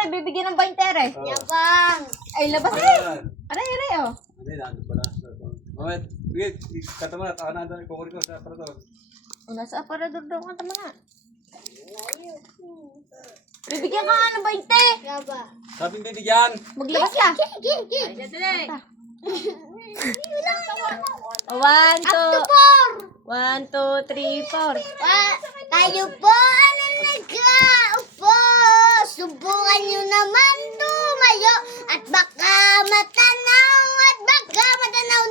tayo bibigyan ng 20 eh. Yabang. Ay, labas eh. Aray, aray, oh. Hindi, nandun pala. Mamaya, bigay, kata mo na, nandun, kukunin ko sa aparador. O, nasa aparador daw ka tama na. Bibigyan ka nga ng 20. Yaba. Sabi bibigyan. Maglabas ka. One, two. Up to 4. 1, 2, 3, 4. Tayo po ang nag-aupo. Subukan nyo naman tumayo. At baka matanaw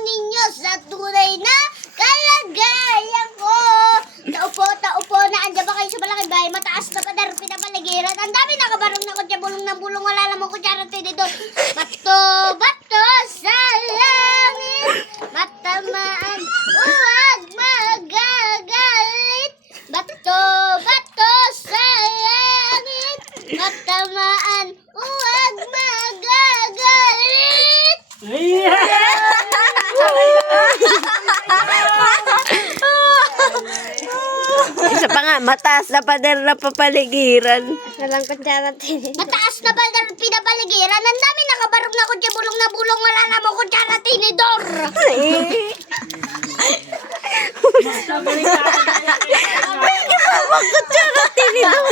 ninyo sa tunay na kalagayan ko. Taupo na. Andiyan ba kayo sa malaking bahay? Mataas na pader, pinapaligiran. Ang dami nakabarong na kutya, bulong ng bulong. Wala namang kutsara tinidor. Bato sa langit. Matamaan, huwag magagalit. Bato sa langit. Matamaan, huwag magagalit. Isa pa nga, mataas na pader na papaligiran. Walang kutsara tinidor. Mataas na ba pinapaligiran? Ang dami nakabarong na kutya, bulong na bulong. Wala namang kutsara tinidor. Magkutsara tinidor.